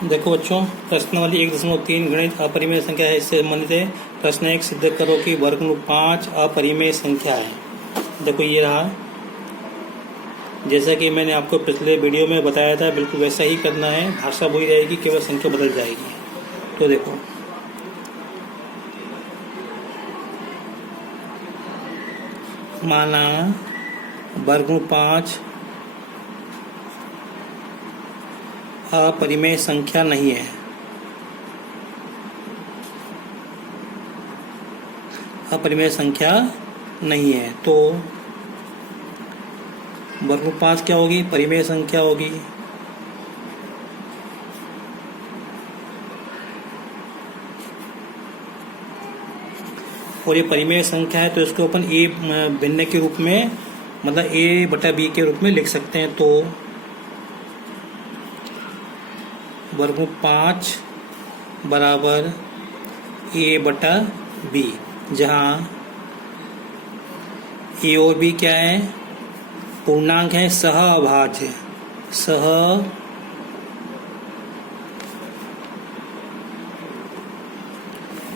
देखो बच्चों, प्रश्नावली 1.3 गणित अपरिमेय संख्या है, इससे संबंधित है। प्रश्न 1, सिद्ध करो कि वर्गमूल 5 अपरिमेय संख्या है। देखो ये रहा, जैसा कि मैंने आपको पिछले वीडियो में बताया था, बिल्कुल वैसा ही करना है। भाषा वही रहेगी, केवल संख्या बदल जाएगी। तो देखो, माना वर्गमूल 5 अपरिमेय संख्या नहीं है। अपरिमेय संख्या नहीं है तो वर्गमूल 5 क्या होगी? परिमेय संख्या होगी। और ये परिमेय संख्या है तो इसको अपन ए भिन्न के रूप में, मतलब ए बटा बी के रूप में लिख सकते हैं। तो वर्गमूल 5 बराबर ए बटा बी, जहाँ ए और बी क्या है? पूर्णांक है, सहअभाज्य।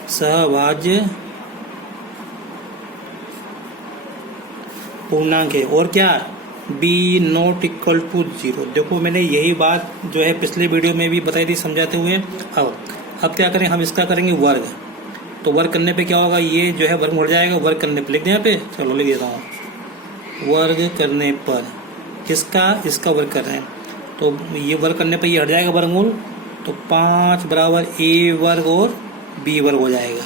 सहअभाज्य पूर्णांक है। और क्या? B not equal to 0। देखो, मैंने यही बात जो है पिछले वीडियो में भी बताई थी समझाते हुए। अब क्या करें? हम इसका करेंगे वर्ग। तो वर्ग करने पे क्या होगा? ये जो है वर्ग हो जाएगा। वर्ग करने पे लिख दें यहाँ पे, चलो लिख देता हूँ। वर्ग करने पर किसका? इसका वर्ग कर रहे हैं तो ये वर्ग करने पे ये हट जाएगा वर्गमूल। तो 5 बराबर ए वर्ग और बी वर्ग हो जाएगा।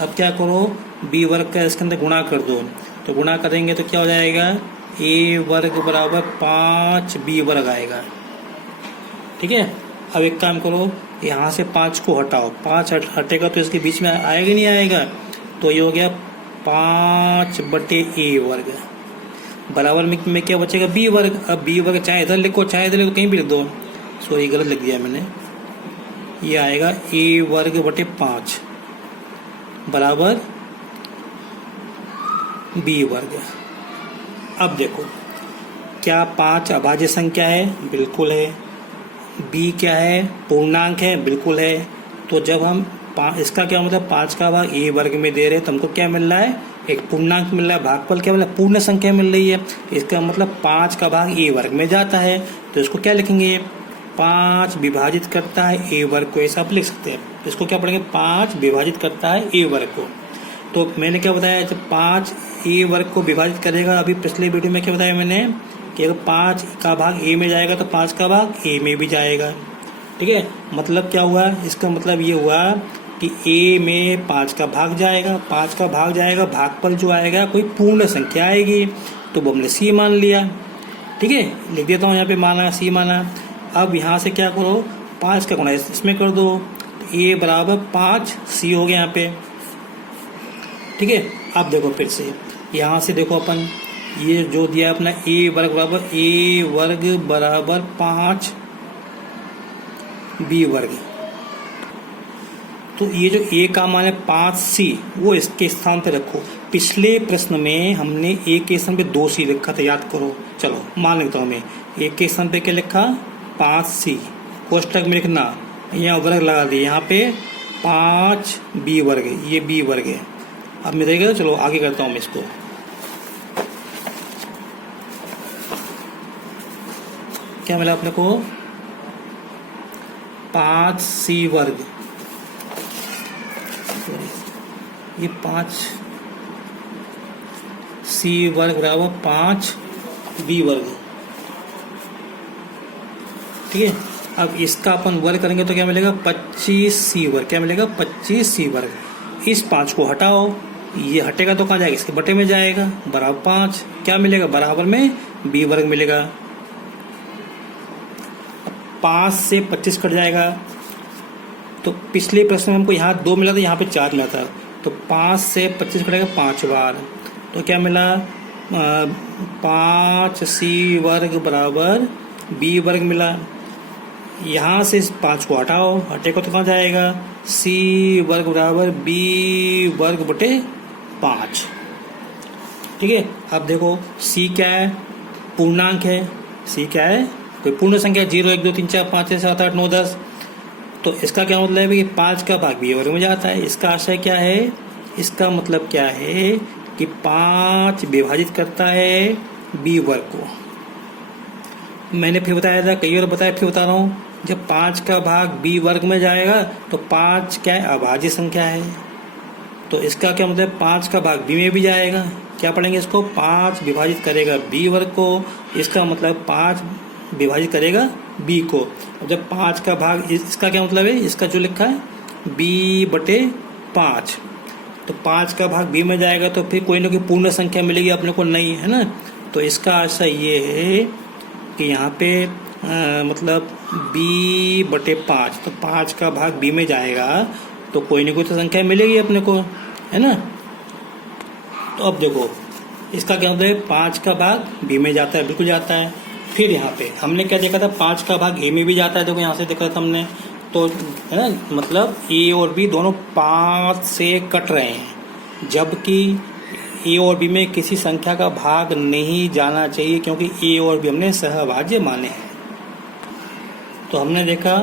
अब क्या करो? बी वर्ग का इसके अंदर गुणा कर दो। तो गुणा करेंगे तो क्या हो जाएगा? ए वर्ग बराबर 5 बी वर्ग आएगा। ठीक है। अब एक काम करो, यहाँ से 5 को हटाओ। 5 हटेगा तो इसके बीच में आएगा नहीं आएगा? तो ये हो गया 5 बटे ए वर्ग बराबर में क्या बचेगा? बी वर्ग। अब बी वर्ग चाहे इधर लिखो चाहे इधर लिखो, कहीं भी लिख दो। सॉरी, गलत लिख दिया मैंने। ये आएगा ए वर्ग बटे 5 बराबर बी वर्ग। अब देखो, क्या 5 अभाज्य संख्या है? बिल्कुल है। बी क्या है? पूर्णांक है। बिल्कुल है। तो जब हम इसका क्या मतलब 5 का भाग ए वर्ग में दे रहे हैं तो हमको क्या मिल रहा है? एक पूर्णांक मिल रहा है। भागफल क्या मिल रहा है? पूर्ण संख्या मिल रही है। इसका मतलब 5 का भाग ए वर्ग में जाता है। तो इसको क्या लिखेंगे? 5 विभाजित करता है ए वर्ग को, ऐसा आप लिख सकते हैं। इसको क्या पढ़ेंगे? 5 विभाजित करता है ए वर्ग को। तो मैंने क्या बताया? जब 5 ए वर्ग को विभाजित करेगा, अभी पिछले वीडियो में क्या बताया मैंने कि अगर 5 का भाग ए में जाएगा तो 5 का भाग ए में भी जाएगा। ठीक है। मतलब क्या हुआ? इसका मतलब ये हुआ कि ए में 5 का भाग जाएगा। 5 का भाग जाएगा, भागफल जो आएगा कोई पूर्ण संख्या आएगी। तो वो हमने सी मान लिया। ठीक है, लिख देता हूँ यहाँ पे, माना सी माना। अब यहाँ से क्या करो? 5 का गुणा इसमें कर दो। तो ए बराबर 5 सी हो गया यहाँ पे। ठीक है। अब देखो फिर से यहाँ से देखो, अपन ये जो दिया अपना ए वर्ग बराबर 5 बी वर्ग। तो ये जो ए का मान है 5 सी, वो इसके स्थान पे रखो। पिछले प्रश्न में हमने ए के स्थान पे 2 सी लिखा था, याद करो। चलो मान लेता हूँ मैं। ए के स्थान पे क्या लिखा? 5 सी। कोष्टक में लिखना, यहाँ वर्ग लगा दिए। यहाँ पे 5 बी वर्ग, ये बी वर्ग है। अब मैं देखेगा, चलो आगे करता हूँ मैं इसको। क्या मिला अपने को? 5 सी वर्ग, ये 5 सी वर्ग बराबर 5 बी वर्ग। ठीक है। अब इसका अपन वर्ग करेंगे तो क्या मिलेगा? 25 सी वर्ग। क्या मिलेगा? 25 सी वर्ग। इस 5 को हटाओ, ये हटेगा तो कहाँ जाएगा? इसके बटे में जाएगा, बराबर 5। क्या मिलेगा? बराबर में बी वर्ग मिलेगा। 5 से 25 कट जाएगा। तो पिछले प्रश्न में हमको यहाँ 2 मिला था, यहाँ पे 4 मिला था। तो 5 से 25 कटेगा 5 बार। तो क्या मिला? 5 सी वर्ग बराबर बी वर्ग मिला। यहाँ से इस 5 को हटाओ, हटेगा तो कहाँ जाएगा? सी वर्ग बराबर बी वर्ग बटे 5। ठीक है। अब देखो, सी क्या है? पूर्णांक है। सी क्या है? कोई पूर्ण संख्या 0 1 2 3 4 5 6 7 8 9 10। तो इसका क्या मतलब है कि 5 का भाग b वर्ग में जाता है। इसका आशय क्या है, इसका मतलब क्या है कि 5 विभाजित करता है b वर्ग को। मैंने फिर बताया था, कई बार बताया, फिर बता रहा हूँ, जब 5 का भाग b वर्ग में जाएगा तो 5 क्या है, अभाज्य संख्या है। तो इसका क्या मतलब, 5 का भाग b में भी जाएगा। क्या पढ़ेंगे इसको, 5 विभाजित करेगा b वर्ग को, इसका मतलब 5 विभाजित करेगा b को। अब जब 5 का भाग, इसका क्या मतलब है, इसका जो लिखा है b/5, तो 5 का भाग b में जाएगा तो फिर कोई ना कोई पूर्ण संख्या मिलेगी अपने को, नहीं है ना। तो इसका आशय ये है कि यहाँ पे मतलब b/5, तो 5 का भाग b में जाएगा तो कोई ना कोई तो संख्या मिलेगी अपने को, है ना। तो अब देखो इसका क्या होता है, 5 का भाग b में जाता है, बिल्कुल जाता है। फिर यहाँ पे हमने क्या देखा था, 5 का भाग a में भी जाता है, देखो यहाँ से देखा था हमने, तो है ना, मतलब a और b दोनों 5 से कट रहे हैं, जबकि a और b में किसी संख्या का भाग नहीं जाना चाहिए, क्योंकि a और b हमने सहभाज्य माने हैं। तो हमने देखा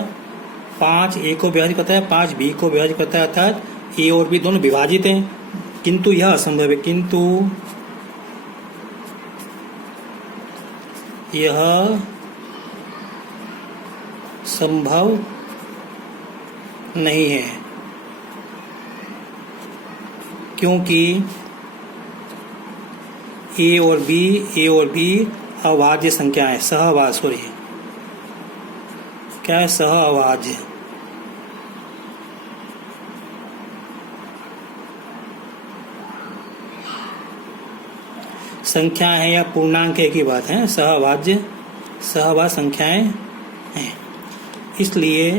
5 a को विभाजित करता है, 5 b को विभाजित करता है, अर्थात a और b दोनों विभाजित हैं, किंतु यह असंभव है, किंतु यह संभव नहीं है, क्योंकि a और b अभाज्य संख्या है, क्या है, सहअभाज्य। संख्या है या पूर्णांक एक ही बात है, सहअभाज्य संख्याएं हैं। इसलिए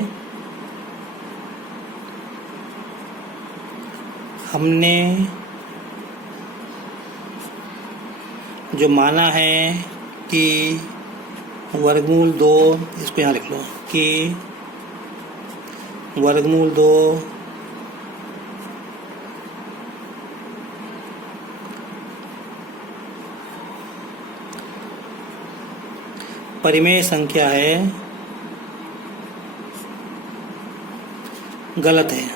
हमने जो माना है कि वर्गमूल 2, इसको यहाँ लिख लो कि वर्गमूल 2 परिमेय संख्या है, गलत है।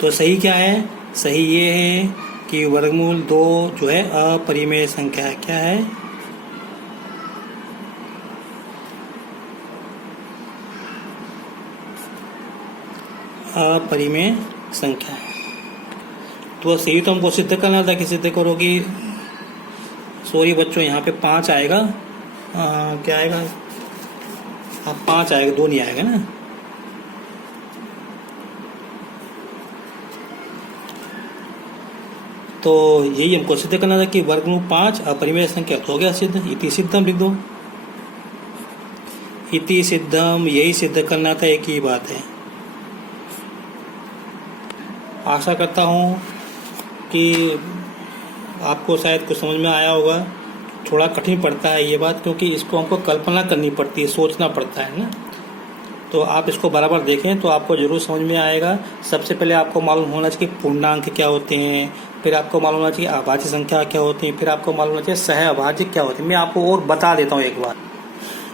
तो सही क्या है, सही ये है कि वर्गमूल 2 जो है अपरिमेय संख्या है। क्या है, अपरिमेय संख्या है। तो सही तो हमको सिद्ध करना था, कि सिद्ध करो कि सॉरी बच्चों, यहाँ पे 5 आएगा, क्या आएगा, 5 आएगा, 2 नहीं आएगा ना। तो यही हमको सिद्ध करना था कि वर्गमूल 5 अपरिमेय संख्या। तो हो गया सिद्ध, इति सिद्धम लिख दो, इति सिद्धम, यही सिद्ध करना था, एक ही बात है। आशा करता हूँ कि आपको शायद कुछ समझ में आया होगा। थोड़ा कठिन पड़ता है ये बात, क्योंकि इसको हमको कल्पना करनी पड़ती है, सोचना पड़ता है ना। तो आप इसको बराबर देखें तो आपको जरूर समझ में आएगा। सबसे पहले आपको मालूम होना चाहिए पूर्णांक क्या होते हैं, फिर आपको मालूम होना चाहिए अभाज्य संख्या क्या होती है, फिर आपको मालूम होना चाहिए सहअभाज्य क्या होती है। मैं आपको और बता देता हूँ एक बार।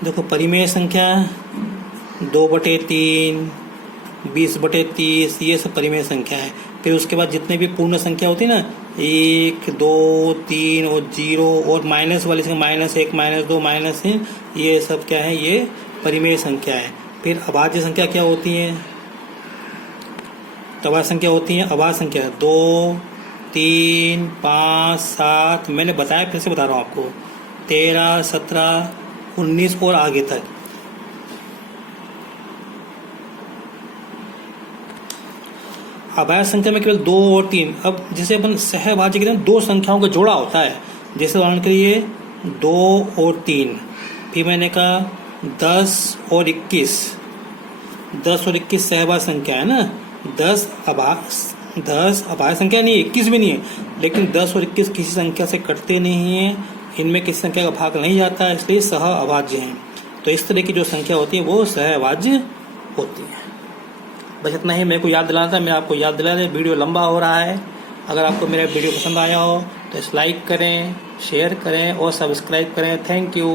देखो परिमेय संख्या 2/3, 20/30, ये सब परिमेय संख्या है। फिर उसके बाद जितने भी पूर्ण संख्या होती है ना, 1, 2, 3 और 0 और माइनस वाली संख्या, -1, -2, -3, ये सब क्या है, ये परिमेय संख्या है। फिर अभाज्य संख्या क्या होती है, तो अभाज्य संख्या होती है, अभाज्य संख्या 2, 3, 5, 7, मैंने बताया, फिर से बता रहा हूँ आपको, 13, 17, 19 और आगे तक। अभाज्य संख्या में केवल 2 और 3। अब जैसे अपन सहभाज्य के लिए 2 संख्याओं का जोड़ा होता है, जैसे उदाहरण के लिए 2 और 3, फिर मैंने कहा 10 और 21। 10 और 21 सहभाज्य संख्या है ना। 10 अभाज्य संख्या नहीं है, 21 भी नहीं है, लेकिन 10 और 21 किसी संख्या से कटते नहीं हैं, इनमें किसी संख्या का भाग नहीं जाता है, इसलिए सहअभाज्य हैं। तो इस तरह की जो संख्या होती है वो सहअभाज्य होती है। बस इतना ही मेरे को याद दिलाना था, मैं आपको याद दिला दें। वीडियो लंबा हो रहा है, अगर आपको मेरा वीडियो पसंद आया हो तो इस लाइक करें, शेयर करें और सब्सक्राइब करें। Thank you.